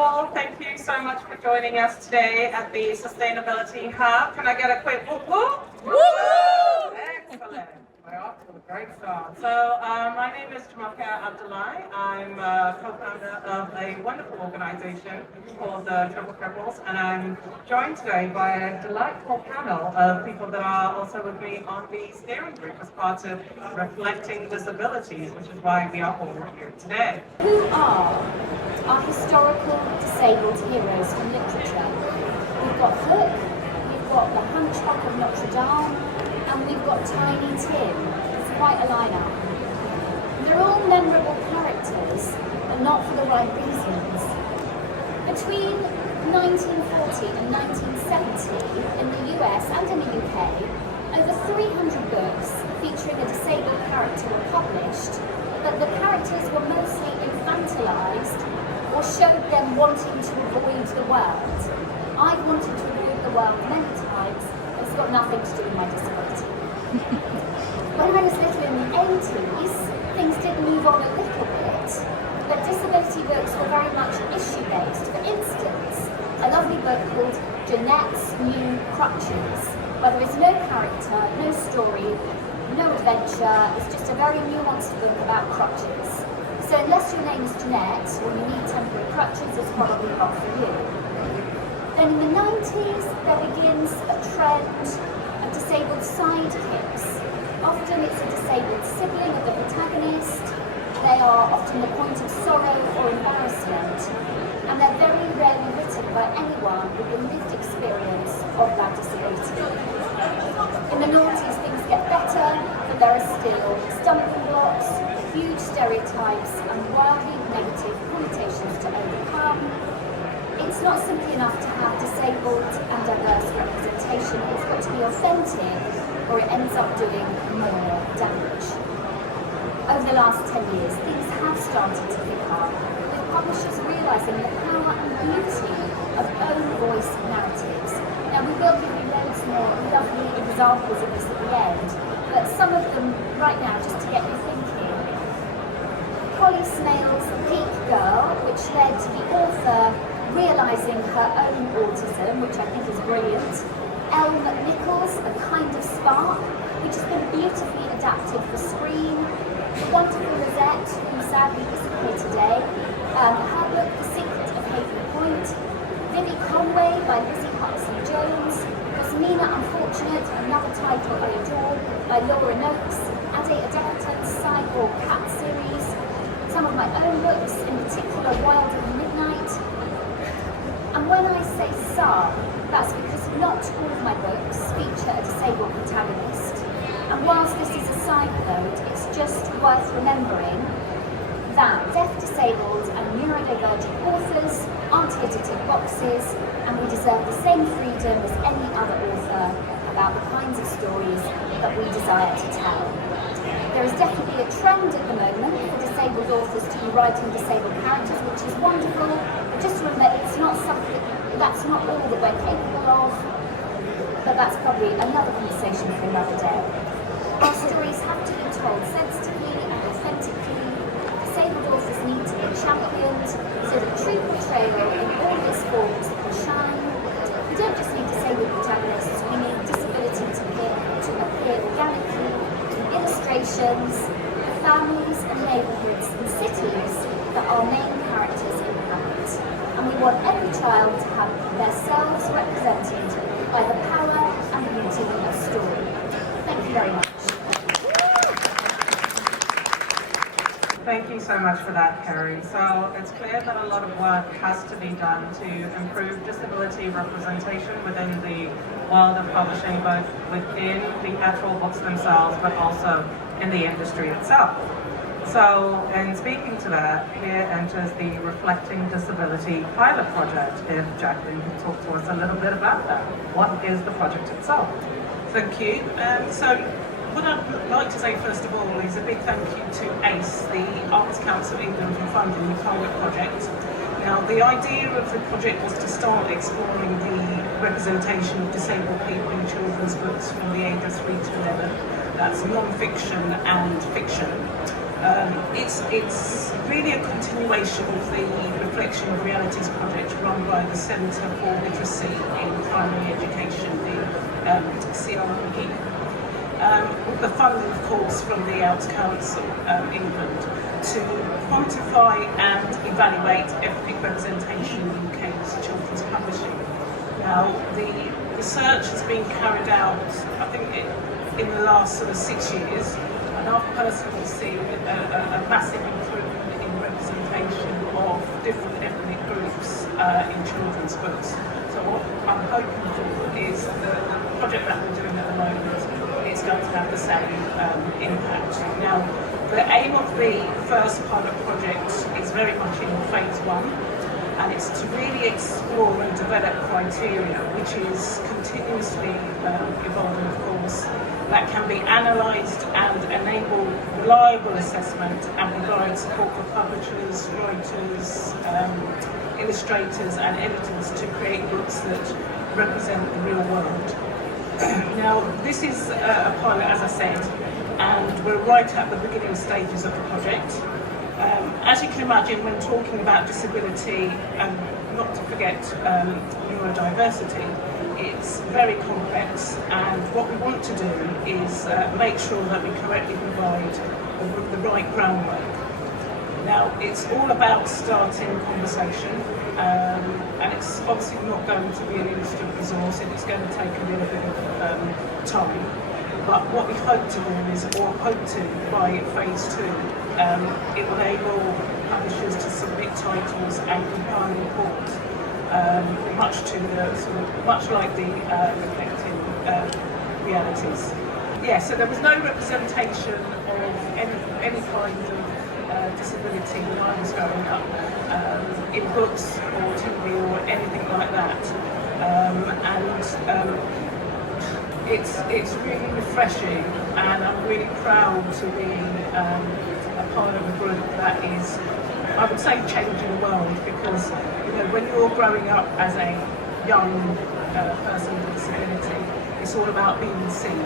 all, thank you so much for joining us today at the Sustainability Hub. Can I get a quick whoop whoop? Woo! Excellent. We're off to a great start. So my name is Jumoke Abdullahi. I'm co-founder of a wonderful organization called the Triple Cripples, and I'm joined today by a delightful panel of people that are also with me on the steering group as part of Reflecting Disabilities, which is why we are all here today. Who are our historical disabled heroes from literature? We've got Hook, we've got the Hunchback of Notre Dame, and we've got Tiny Tim. It's quite a lineup. They're all memorable characters, but not for the right reasons. Between 1940 and 1970, in the US and in the UK, over 300 books featuring a disabled character were published, but the characters were mostly infantilized or showed them wanting to avoid the world. I've wanted to avoid the world many times, and it's got nothing to do with my disability. When I was little in the 80s, things did move on a little bit, but disability books were very much issue-based. For instance, a lovely book called Jeanette's New Crutches, where there is no character, no story, no adventure. It's just a very nuanced book about crutches. So unless your name is Jeanette or you need temporary crutches, it's probably not for you. Then in the 90s, there begins a trend of disabled sidekicks. Often it's a disabled sibling of the protagonist. They are often the point of sorrow or embarrassment, and they're very rarely written by anyone with the lived experience of that disability. In the noughties, things get better, but there are still stumbling blocks, huge stereotypes, and wildly negative connotations to overcome. It's not simply enough to have disabled and diverse representation, it's got to be authentic, or it ends up doing more damage. Over the last 10 years, things have started to pick up, with publishers realising the power and beauty of own voice narratives. Now, we will give you loads more lovely examples of this at the end, but some of them right now, just to get you thinking. Holly Snail's Geek Girl, which led to the author realising her own autism, which I think is brilliant. Elle McNichols, A Kind of Spark, which has been beautifully adapted for screen. The wonderful Rosette, who sadly isn't here today. Her book, The Secret of Haven Point. Vivi Conway by Lizzie Hudson-Jones. Cosmina Unfortunate, another title I adore, by Laura Noakes. Ade Adepitan's Cyborg Cat series. Some of my own books, in particular Wild and Midnight. And when I say some, that's because not all of my books feature a disabled protagonist. And whilst this is a side note, it's just worth remembering that deaf, disabled and neurodivergent authors aren't here to tick boxes, and we deserve the same freedom as any other author about the kinds of stories that we desire to tell. There is definitely a trend at the moment for disabled authors to be writing disabled characters, which is wonderful, but just remember it's not something, that's not all that we're capable of, but that's probably another conversation for another day. Our stories have to be told sensitively and authentically. Disabled authors need to be championed so that true portrayal in all of its forms can shine. We don't just need disabled protagonists, we need disability to appear organically in illustrations, the families and neighbourhoods and cities that our main characters inhabit. And we want every child to have themselves represented by the power and beauty of story. Thank you very much. Thank you so much for that, Kerry. So it's clear that a lot of work has to be done to improve disability representation within the world of publishing, both within the actual books themselves, but also in the industry itself. So, in speaking to that, here enters the Reflecting Disability pilot project. If Jacqueline could talk to us a little bit about that. What is the project itself? Thank you. So what I'd like to say first of all is a big thank you to ACE, the Arts Council of England, for funding the pilot project. Now, the idea of the project was to start exploring the representation of disabled people in children's books from the age of 3 to 11. That's non-fiction and fiction. It's really a continuation of the Reflection of Realities project run by the Centre for Literacy in Primary Education, the CRLE. With the funding, of course, from the Arts Council England to quantify and evaluate ethnic representation in UK's children's publishing. Now, the research has been carried out, I think, in the last sort of 6 years, and I've personally seen a massive improvement in representation of different ethnic groups in children's books. So what I'm hoping for is the project that we're doing at the moment is going to have the same impact. Now, the aim of the first pilot project is very much in phase 1, and it's to really explore and develop criteria, which is continuously evolving, of course, that can be analysed and enable reliable assessment and provide support for publishers, writers, illustrators and editors to create books that represent the real world. Now, this is a pilot, as I said, and we're right at the beginning stages of the project. As you can imagine, when talking about disability, and not to forget neurodiversity, it's very complex, and what we want to do is make sure that we correctly provide the right groundwork. Now, it's all about starting conversation, and it's obviously not going to be an instant resource, and it's going to take a little bit of time. But what we hope to do is, or hope to, by phase 2, it will enable publishers to submit titles and compile reports, much like the Reflecting Realities. Yeah, so there was no representation of any kind of disability when I was growing up, in books or TV or anything like that, it's really refreshing, and I'm really proud to be a part of a group that is, I would say, changing the world, because when you're growing up as a young person with a disability, it's all about being seen,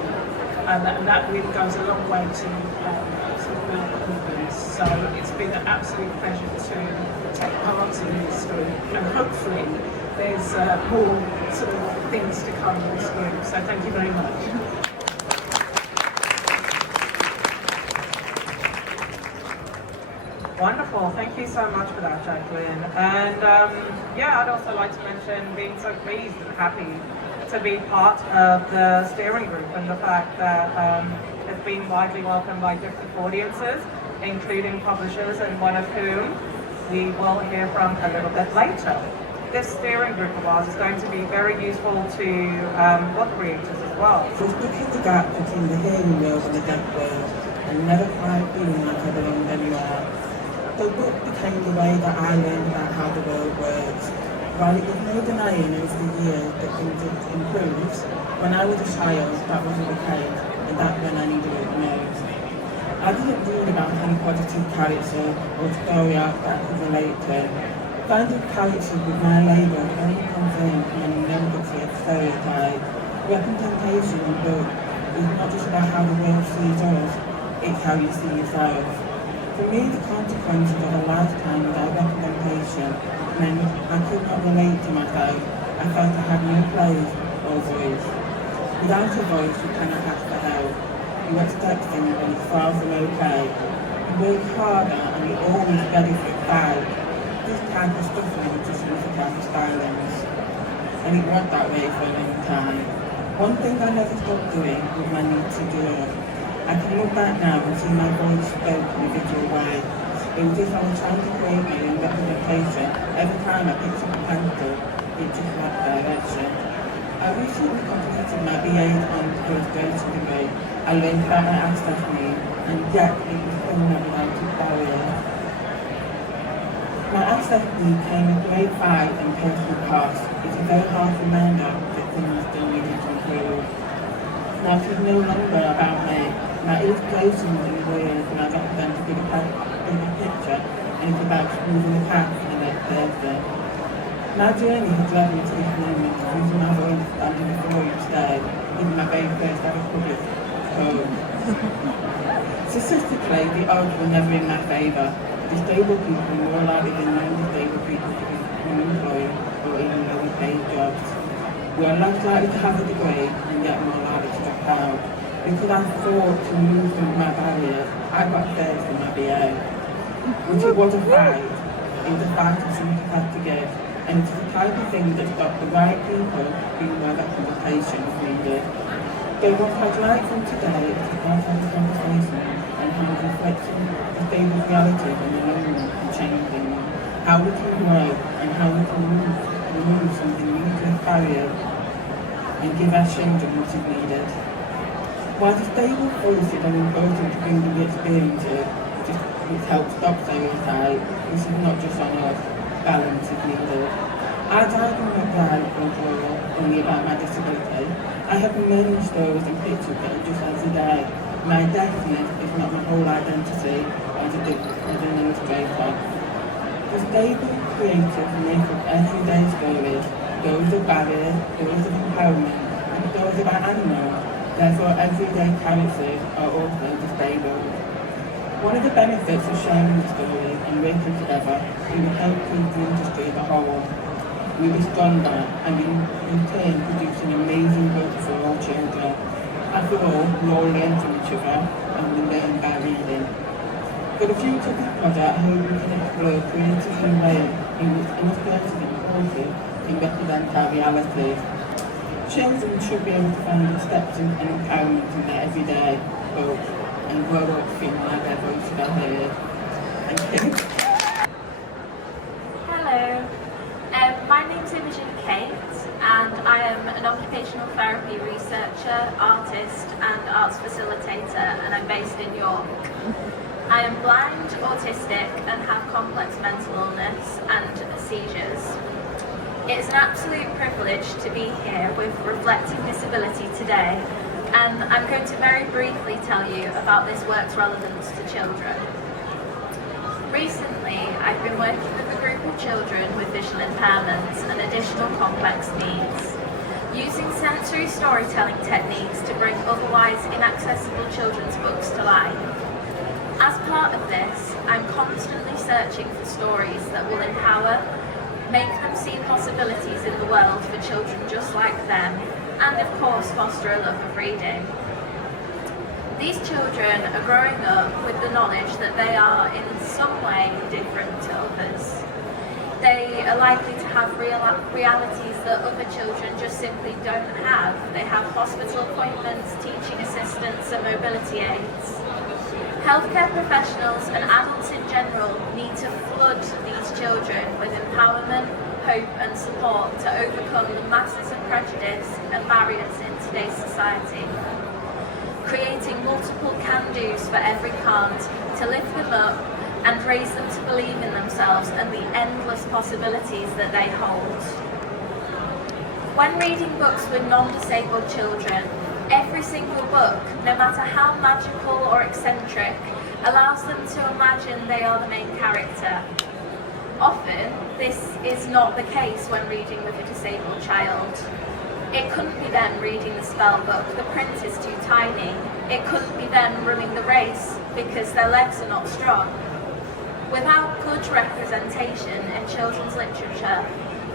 and that really goes a long way to build confidence. So it's been an absolute pleasure to take part in this group, and hopefully there's more sort of things to come in this group. So thank you very much. Wonderful, thank you so much for that, Jacqueline. And yeah, I'd also like to mention being so pleased and happy to be part of the steering group, and the fact that it's been widely welcomed by different audiences, including publishers, and one of whom we will hear from a little bit later. This steering group of ours is going to be very useful to book creators as well. So it's bridging the gap between the hearing world and the deaf world, and never quite feeling like I belonged anywhere. The book became the way that I learned about how the world works. While it was no denying over the years that things had improved, when I was a child that wasn't the case, and that's when I needed it most. I didn't read about any positive character or story arc that I could relate to. Finding characters with my labour only confirmed any negative stereotype. Representation in book is not just about how the world sees us, it's how you see yourself. For me, the consequences of a lifetime without representation meant I could not relate to myself. I felt I had no place or voice. Without a voice, you cannot ask for help. You expect things when it's far from okay. You work harder and you're always ready for a fight. This type of suffering just was a type of silence. And it was that way for a long time. One thing I never stopped doing was my need to do it. I can look back now and see my voice spoke in a visual way. It was as if I was trying to create my own representation. Every time I picked up a pencil, it just lacked direction. I recently completed my BA on postgraduate degree. I learned about my access needs, and yet it was still not without a barrier. My access need came with great pride and personal cost. It's a very hard reminder that things still needed to improve. Now it is no longer about me. My illustrations and words now represent a bigger picture, and it's about moving the path to the next person. My journey has led me to this moment, using my voice standing before you today, in my very first ever public poem. Statistically, the odds were never in my favour. Disabled people are more likely than non-disabled people to be unemployed or even lower paid jobs. We are less likely to have a degree and yet more likely to drop out. Because I fought to move through my barriers, I got first in my BA. Which it was a fight. It was a fight I simply had to give. And it's the type of thing that stopped the right people being where representation is needed. So what I'd like from today is to start having a conversation on how reflecting disabled realities in the long run can change things, how we can grow and how we can remove some of the useless barriers and give our children what is needed. While disabled voices are important to bring the experiences which help stop stereotypes, this is not just on us, balance is needed. As I do not write or draw only about my disability, I have many stories and pictures that are just as a day. My deafness is not my whole identity as an illustrator. Disabled creators make up everyday stories, those of barriers, those of empowerment, and those about animals. Therefore, everyday characters are also disabled. One of the benefits of sharing the stories and working together is to help keep the industry as a whole. We were stronger and in turn produce an amazing book for all children. After all, we all learn from each other and we learn by reading. For the future of this project, I hope we can explore creative new ways in which illustrators and authors can represent our realities. Children should be able to find acceptance and empowerment in their everyday work and grow up feeling like their voices are heard. Thank you. Hello. My name's Imogen Kate and I am an occupational therapy researcher, artist and arts facilitator, and I'm based in York. I am blind, autistic and have complex mental illness and seizures. It is an absolute privilege to be here with Reflecting Disability today, and I'm going to very briefly tell you about this work's relevance to children. Recently, I've been working with a group of children with visual impairments and additional complex needs, using sensory storytelling techniques to bring otherwise inaccessible children's books to life. As part of this, I'm constantly searching for stories that will empower, make them see possibilities in the world for children just like them, and of course foster a love of reading. These children are growing up with the knowledge that they are in some way different to others. They are likely to have realities that other children just simply don't have. They have hospital appointments, teaching assistants and mobility aids. Healthcare professionals and adults in general need to flood these children with empowerment, hope and support to overcome the masses of prejudice and barriers in today's society. Creating multiple can-dos for every can't to lift them up and raise them to believe in themselves and the endless possibilities that they hold. When reading books with non-disabled children, every single book, no matter how magical or eccentric, allows them to imagine they are the main character. Often, this is not the case when reading with a disabled child. It couldn't be them reading the spell book, the print is too tiny. It couldn't be them running the race because their legs are not strong. Without good representation in children's literature,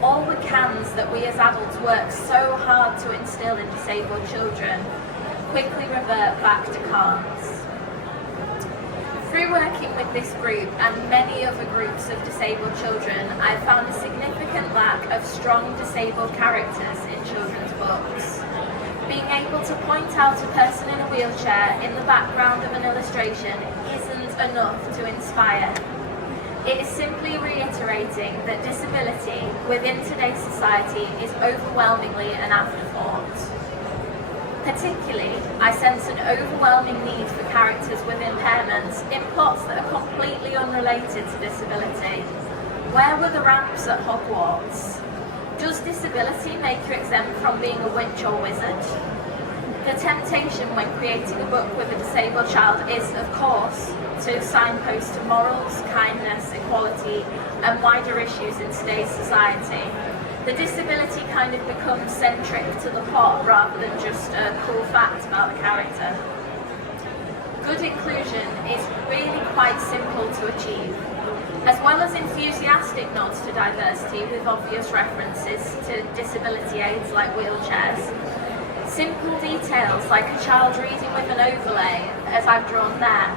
all the cans that we as adults work so hard to instill in disabled children quickly revert back to can'ts. Through working with this group and many other groups of disabled children, I've found a significant lack of strong disabled characters in children's books. Being able to point out a person in a wheelchair in the background of an illustration isn't enough to inspire. It is simply reiterating that disability within today's society is overwhelmingly an afterthought. Particularly, I sense an overwhelming need for characters with impairments in plots that are completely unrelated to disability. Where were the ramps at Hogwarts? Does disability make you exempt from being a witch or wizard? The temptation when creating a book with a disabled child is, of course, to signpost to morals, kindness, equality, and wider issues in today's society. The disability kind of becomes centric to the plot rather than just a cool fact about the character. good inclusion is really quite simple to achieve. As well as enthusiastic nods to diversity with obvious references to disability aids like wheelchairs, simple details like a child reading with an overlay, as I've drawn there,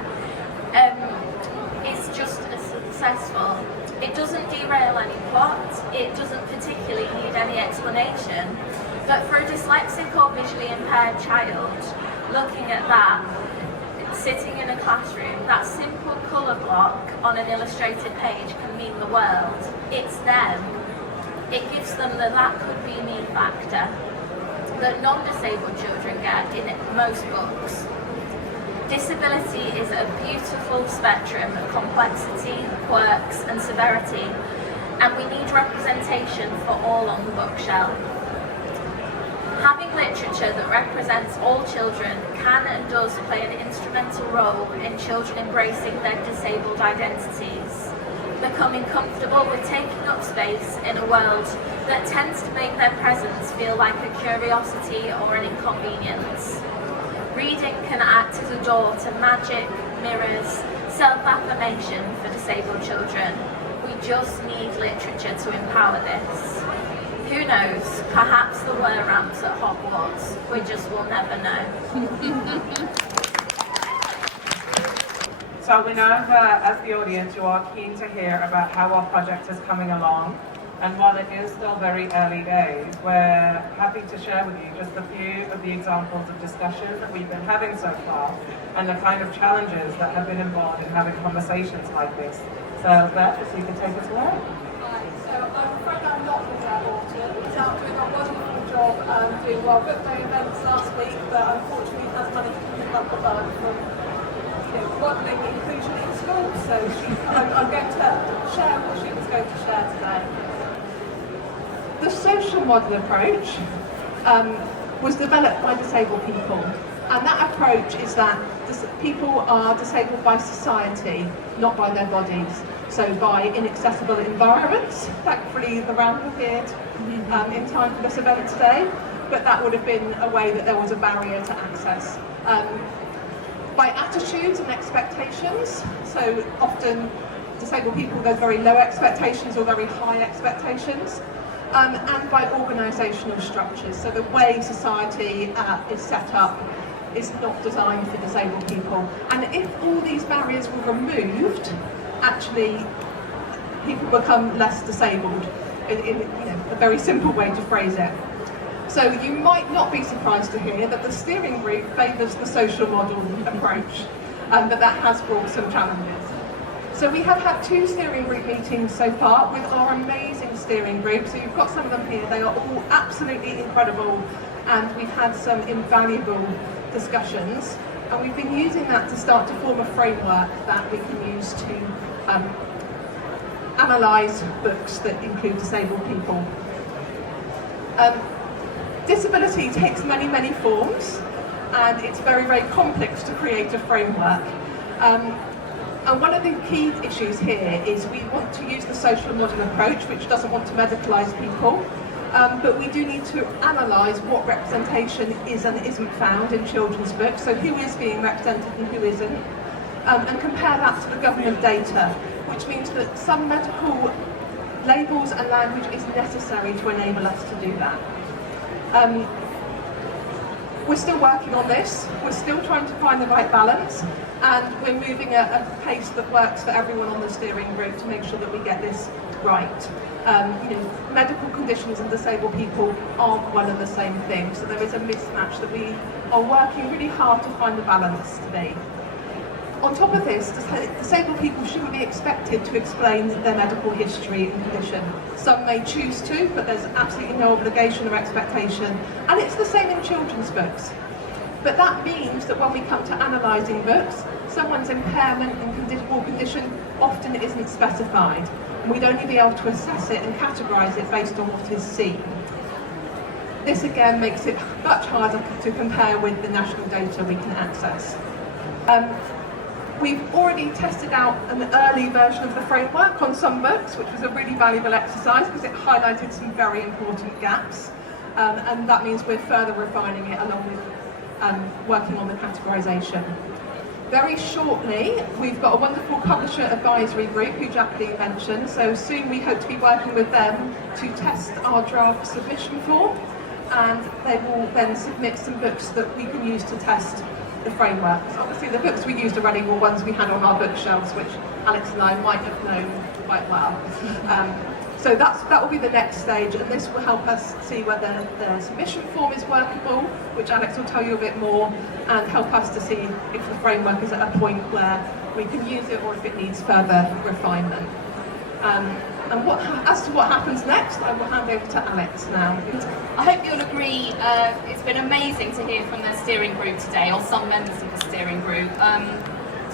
is just as successful. It doesn't derail any plot, it doesn't particularly need any explanation, but for a dyslexic or visually impaired child, looking at that, sitting in a classroom, that simple colour block on an illustrated page can mean the world. It's them. It gives them the that could be me factor that non-disabled children get in most books. Disability is a beautiful spectrum of complexity, quirks and severity, and we need representation for all on the bookshelf. Having literature that represents all children can and does play an instrumental role in children embracing their disabled identities, becoming comfortable with taking up space in a world that tends to make their presence feel like a curiosity or an inconvenience. Reading can act as a door to magic, mirrors, self-affirmation for disabled children. We just need literature to empower this. Who knows, perhaps there were ramps at Hogwarts. We just will never know. So we know that as the audience you are keen to hear about how our project is coming along, and while it is still very early days, we're happy to share with you just a few of the examples of discussion that we've been having so far and the kind of challenges that have been involved in having conversations like this. So Beth, if you could take us away. Hi, so I'm afraid I'm not with our author. He's out doing a wonderful job doing World Book Day events last week, but unfortunately has managed to pick up the bug from modelling inclusion in school. So I'm going to share what she was going to share today. The social model approach was developed by disabled people, and that approach is that people are disabled by society, not by their bodies. So by inaccessible environments. Thankfully the ramp appeared in time for this event today, but that would have been a way that there was a barrier to access. By attitudes and expectations, so often disabled people there's very low expectations or very high expectations. And by organisational structures. So the way society is set up is not designed for disabled people. And if all these barriers were removed, actually people become less disabled, in a very simple way to phrase it. So you might not be surprised to hear that the steering group favours the social model approach, but that has brought some challenges. So we have had 2 steering group meetings so far with our amazing steering group. So you've got some of them here. They are all absolutely incredible, and we've had some invaluable discussions. And we've been using that to start to form a framework that we can use to analyse books that include disabled people. Disability takes many, many forms, and it's very, very complex to create a framework. And one of the key issues here is we want to use the social model approach, which doesn't want to medicalise people, but we do need to analyse what representation is and isn't found in children's books, so who is being represented and who isn't, and compare that to the government data, which means that some medical labels and language is necessary to enable us to do that. We're still working on this, we're still trying to find the right balance, and we're moving at a pace that works for everyone on the steering group to make sure that we get this right. Medical conditions and disabled people aren't one and the same thing, so there is a mismatch that we are working really hard to find the balance to be. On top of this, disabled people shouldn't be expected to explain their medical history and condition. Some may choose to, but there's absolutely no obligation or expectation. And it's the same in children's books. But that means that when we come to analysing books, someone's impairment and condition often isn't specified. And we'd only be able to assess it and categorise it based on what is seen. This again makes it much harder to compare with the national data we can access. We've already tested out an early version of the framework on some books, which was a really valuable exercise because it highlighted some very important gaps, and that means we're further refining it along with working on the categorisation. very shortly, we've got a wonderful publisher advisory group who Jacqueline mentioned, so soon we hope to be working with them to test our draft submission form, and they will then submit some books that we can use to test the frameworks. Obviously the books we used already were ones we had on our bookshelves, which Alex and I might have known quite well. So that will be the next stage, and this will help us see whether the submission form is workable, which Alex will tell you a bit more, and help us to see if the framework is at a point where we can use it or if it needs further refinement. And as to what happens next, I will hand over to Alex now. I hope you'll agree, it's been amazing to hear from the steering group today, or some members of the steering group.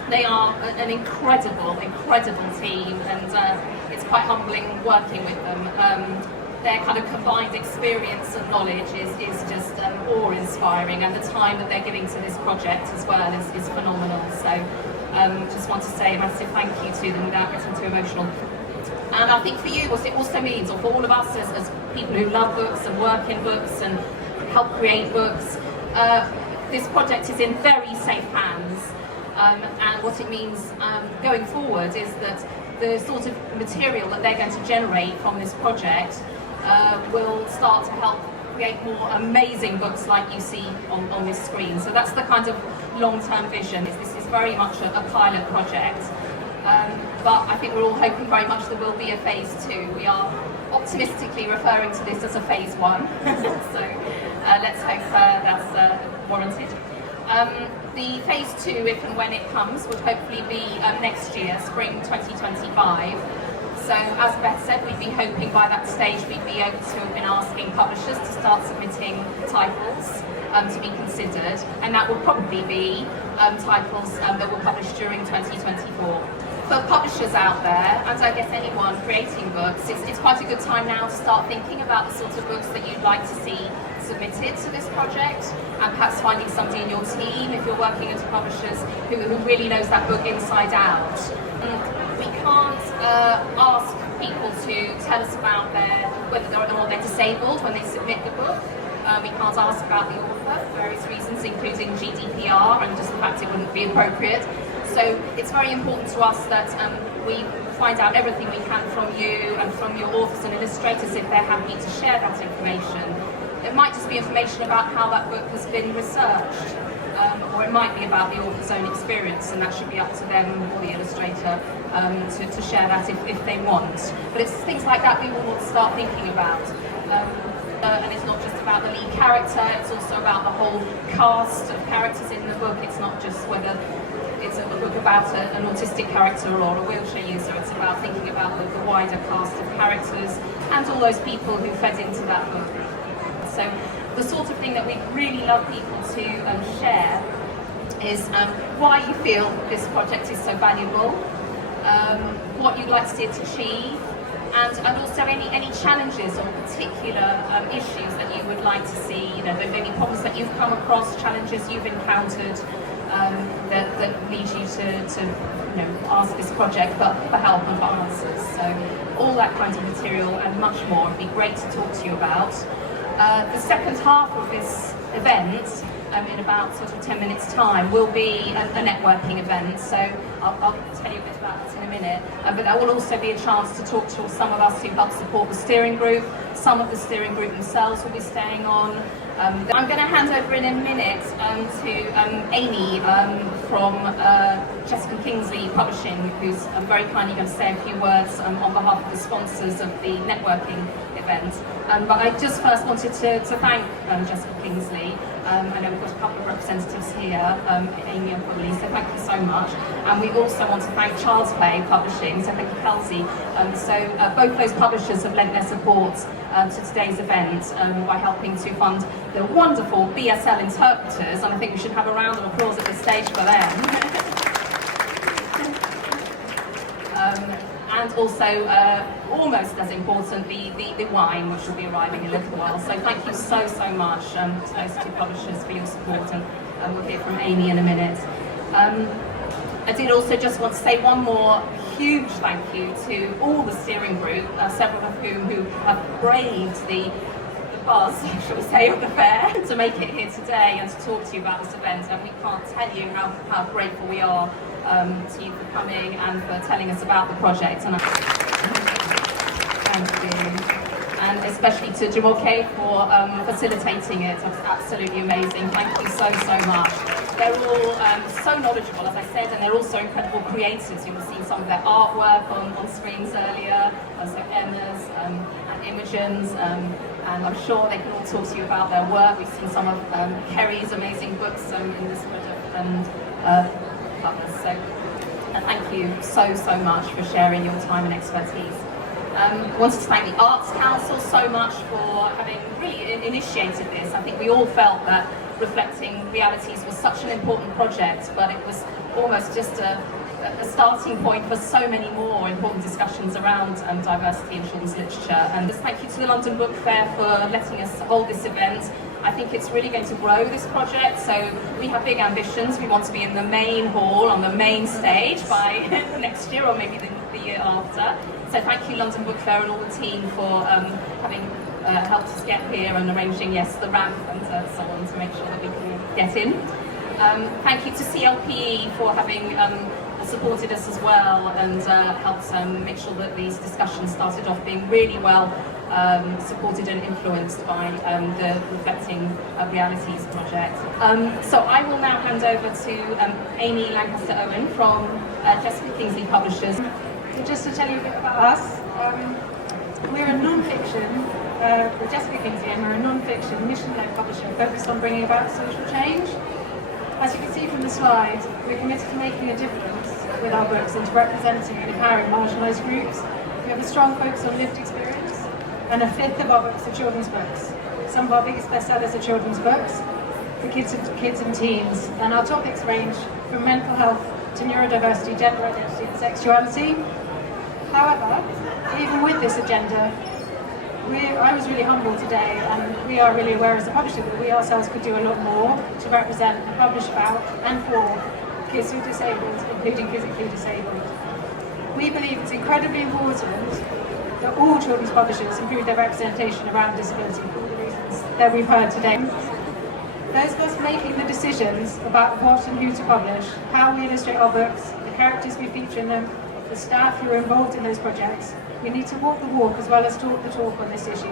They are an incredible team, and it's quite humbling working with them. Their kind of combined experience and knowledge is just awe-inspiring, and the time that they're giving to this project as well is phenomenal. So just want to say a massive thank you to them without getting too emotional. And I think for you, what it also means, or for all of us as people who love books and work in books and help create books, this project is in very safe hands. And what it means going forward is that the sort of material that they're going to generate from this project will start to help create more amazing books like you see on this screen. So that's the kind of long-term vision. This is very much a pilot project. But I think we're all hoping very much there will be a phase 2. We are optimistically referring to this as a phase 1. So let's hope that's warranted. The phase 2, if and when it comes, would hopefully be next year, spring 2025. So as Beth said, we'd be hoping by that stage we'd be able to have been asking publishers to start submitting titles to be considered, and that will probably be titles that were published during 2024. For publishers out there, and I guess anyone creating books, it's quite a good time now to start thinking about the sorts of books that you'd like to see submitted to this project, and perhaps finding somebody in your team, if you're working with publishers, who really knows that book inside out. We can't ask people to tell us about whether or not they're disabled when they submit the book. We can't ask about the author for various reasons, including GDPR and just the fact it wouldn't be appropriate. So it's very important to us that we find out everything we can from you and from your authors and illustrators if they're happy to share that information. It might just be information about how that book has been researched, or it might be about the author's own experience, and that should be up to them or the illustrator to share that if they want. But it's things like that we will want to start thinking about. And it's not just about the lead character, it's also about the whole cast of characters in the book. It's not just whether it's a book about an autistic character or a wheelchair user. It's about thinking about the wider cast of characters and all those people who fed into that book. So the sort of thing that we really love people to share is why you feel this project is so valuable, what you'd like to see it achieve, and also any challenges or particular issues that you would like to see, maybe problems that you've come across, challenges you've encountered that lead you to ask this project for help and for answers. So all that kind of material and much more would be great to talk to you about. The second half of this event, in about sort of 10 minutes time, will be a networking event. So I'll tell you a bit about that in a minute. But that will also be a chance to talk to some of us who help support the steering group. Some of the steering group themselves will be staying on. I'm going to hand over in a minute to Amy from Jessica Kingsley Publishing, who's very kindly going to say a few words on behalf of the sponsors of the networking event. But I just first wanted to thank Jessica Kingsley. I know we've got a couple of representatives here, Amy and Polly, so thank you so much. And we also want to thank Child's Play Publishing, so thank you, Kelsey. Both those publishers have lent their support to today's event by helping to fund the wonderful BSL interpreters, and I think we should have a round of applause at this stage for them. And also, almost as important, the wine, which will be arriving in a little while. So thank you so much to those two publishers for your support, and we'll hear from Amy in a minute. I did also just want to say one more huge thank you to all the steering group, several of whom who have braved the buzz, shall we say, of the fair to make it here today and to talk to you about this event. And we can't tell you how grateful we are to you for coming and for telling us about the project. And thank you. And especially to Jumoke for facilitating it. It's absolutely amazing. Thank you so much. They're all so knowledgeable, as I said, and they're also incredible creators. You'll have seen some of their artwork on screens earlier, so Emma's and Imogen's, and I'm sure they can all talk to you about their work. We've seen some of Kerry's amazing books in this project and others. So thank you so much for sharing your time and expertise. Wanted to thank the Arts Council so much for having really initiated this. I think we all felt that Reflecting Realities was such an important project, but it was almost just a starting point for so many more important discussions around diversity in children's literature. And just thank you to the London Book Fair for letting us hold this event. I think it's really going to grow this project, so we have big ambitions. We want to be in the main hall, on the main stage by next year or maybe the year after. So thank you London Book Fair and all the team for having helped us get here and arranging, yes, the ramp and so on to make sure that we can get in. Thank you to CLPE for having supported us as well and helped make sure that these discussions started off being really well supported and influenced by the Reflecting Realities project. So I will now hand over to Amy Lancaster-Owen from Jessica Kingsley Publishers. Just to tell you a bit about us, we're a non-fiction, we're Jessica Kingsley, and we're a non-fiction mission-led publisher focused on bringing about social change. As you can see from the slide, we're committed to making a difference with our books and to representing and empowering marginalised groups. We have a strong focus on lived experience, and a fifth of our books are children's books. Some of our biggest bestsellers are children's books for kids and teens, and our topics range from mental health to neurodiversity, gender identity and sexuality. However, even with this agenda, I was really humbled today, and we are really aware as a publisher that we ourselves could do a lot more to represent and publish about and for kids who are disabled, including physically disabled. We believe it's incredibly important that all children's publishers improve their representation around disability for all the reasons that we've heard today. Those of us making the decisions about what and who to publish, how we illustrate our books, the characters we feature in them, the staff who are involved in those projects, we need to walk the walk as well as talk the talk on this issue.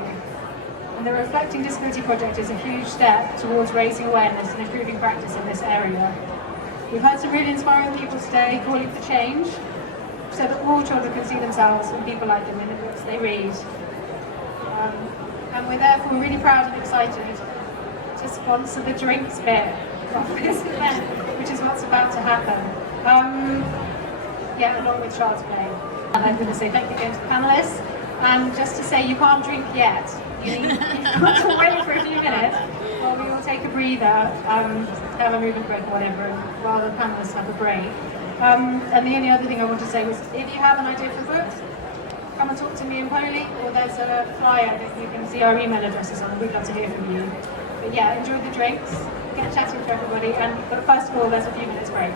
And the Reflecting Disability project is a huge step towards raising awareness and improving practice in this area. We've heard some really inspiring people today calling for change so that all children can see themselves and people like them in the books they read. And we're therefore really proud and excited to sponsor the drinks bit of this event, which is what's about to happen. Along with Charles Play. And I'm going to say thank you again to the panellists. And just to say, you can't drink yet. You've got to wait for a few minutes while we will take a breather, have a movement break or whatever, while the panellists have a break. And the only other thing I want to say was, if you have an idea for books, come and talk to me and Polly, or there's a flyer that you can see our email addresses on. We'd love to hear from you. But yeah, enjoy the drinks, get chatting to everybody, but first of all, there's a few minutes break.